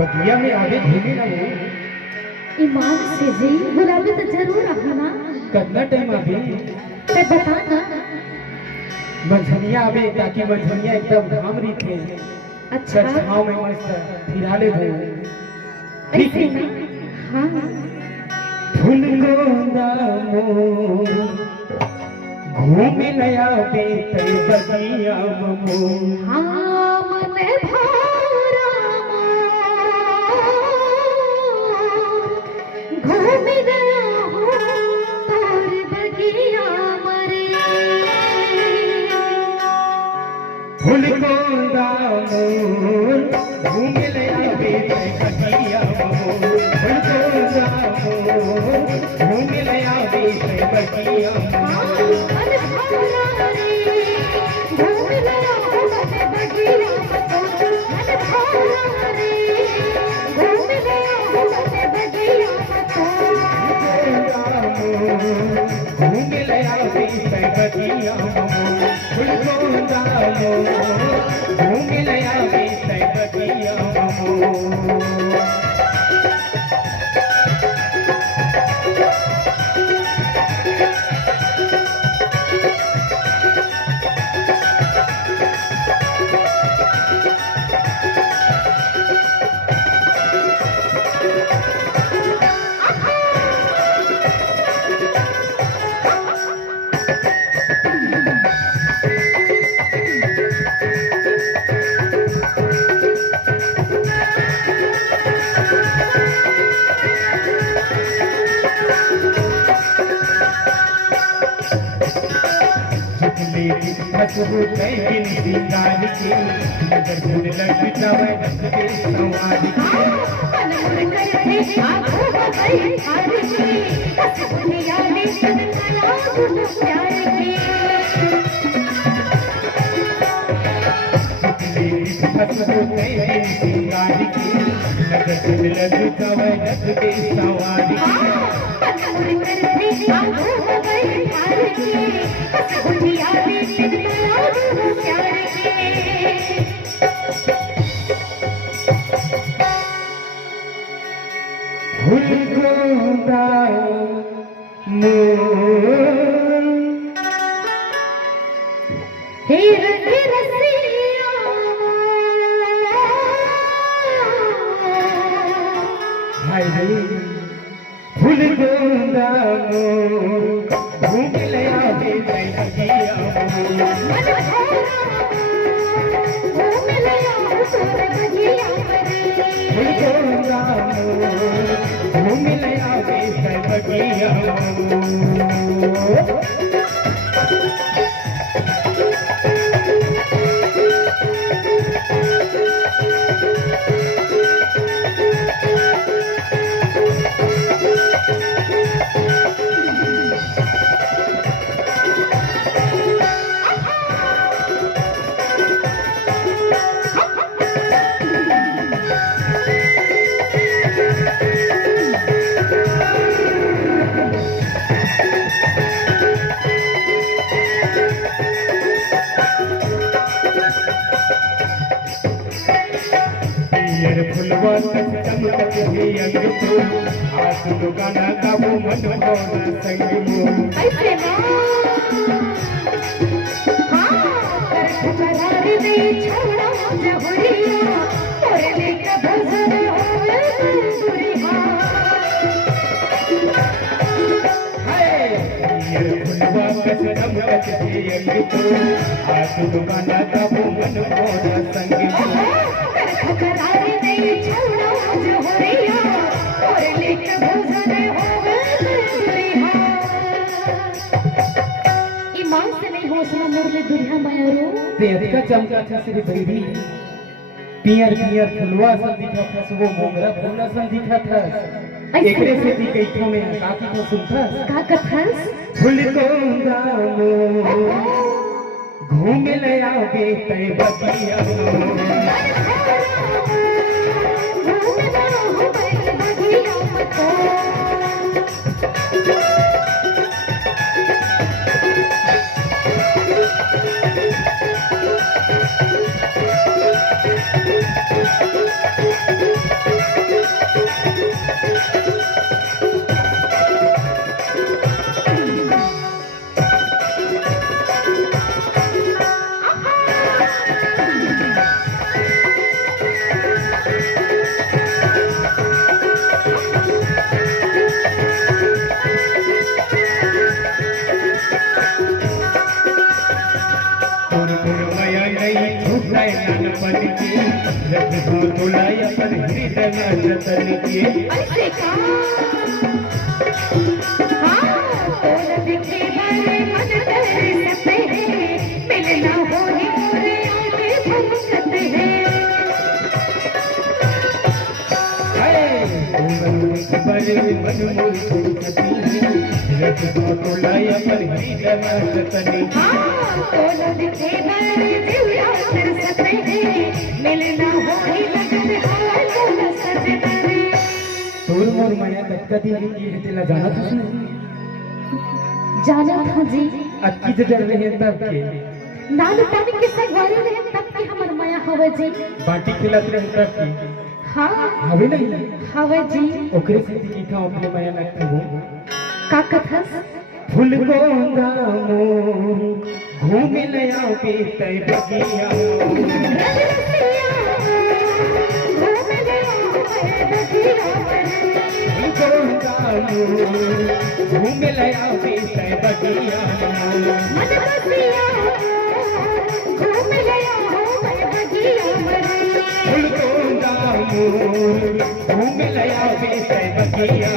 बगिया में आगे घूमे ना वो ईमान से जी गुलाबी तो जरूर आना ना। कितना टाइम अभी ते बता ना। मंझनिया आवे ताकि मंझनिया एकदम घाम रही थे। अच्छा छाव में मस्त फिरा ले दो ऐसे ना। हाँ फूल गोंदा मोर घूमे नया बेटे बगिया मोर। हाँ मने भारा घूम गया हूँ तोर बगिया मरे। फूल गोंदा मोर घूमे नया बेटे बगिया मोर। फूल गोंदा मोर घूमे नया बेटे बगिया मोर। घूम लया बगिया मोर। फूल गोंदा मोर घूम लया बगिया मोर। मशहूर बिन सिंगार के नजर झूल लग जावे के संवाद के। मन करते आंखों बगई हार की बस दुनिया में सनकला तुम प्यार की। मशहूर बिन सिंगार के नजर झूल लग जावे के संवाद के। मन करते आंखों बगई हार की बस दुनिया में सनकला तुम प्यार की। फूल गोंदा मोर हीर रसिया हाय रे। फूल गोंदा मोर घूम लया बेटे बगिया मोर। मन घूम लया तोर बगिया मरे। फूल गोंदा मोर घूम लया बेटे बगिया मोर। फुलवा कम तक है अंग तो आज गाना गाबो मन भोर संग मो। ऐसे ना हाँ कर करार दे छोड़ा जबरिया और लेके भजन होवे दूरिया। हाय ये फुलवा कम तक है अंग तो आज गाना गाबो मन भोर संग मो। करार दे छोड़ा जबरिया और लेके भोजन होवे दुल्हा ईमान से नहीं हौसला मोरले दुल्हा मायरो तेज का चमका था श्री बैरी पियर पियर फुलवा सा दिखा था वो मोगरा फूला सा दिखा था एकरे से दी कईठो में काकी को सुनता का कथस फूल को गामो घूम ले आओगे तय बगिया ऐसे का हाँ तोला दिखे बड़े मन तेरे सते हैं मिलना हो ही मोरे आगे भटकते हैं हाँ तोला दिखे बड़े दिव्या तेरे सते हैं मिलना हो ही लगन हाय तोला सजना रे तोर मोर माया कदी की तेला जाना था जाना था जी अक्की जे डर रहे तब के नानी पानी के सगवारी रहे तब की हमर माया हवे जी बाटी खिलात रहे तब की हाँ हवे नहीं हवे जी ओकरे से की था अपने माया लगता हो का कथस फूल को गामो घूम ले आओगे तय बगिया घूम ले आओगे तय बगिया फूल को गामो घूम ले आओगे तय बगिया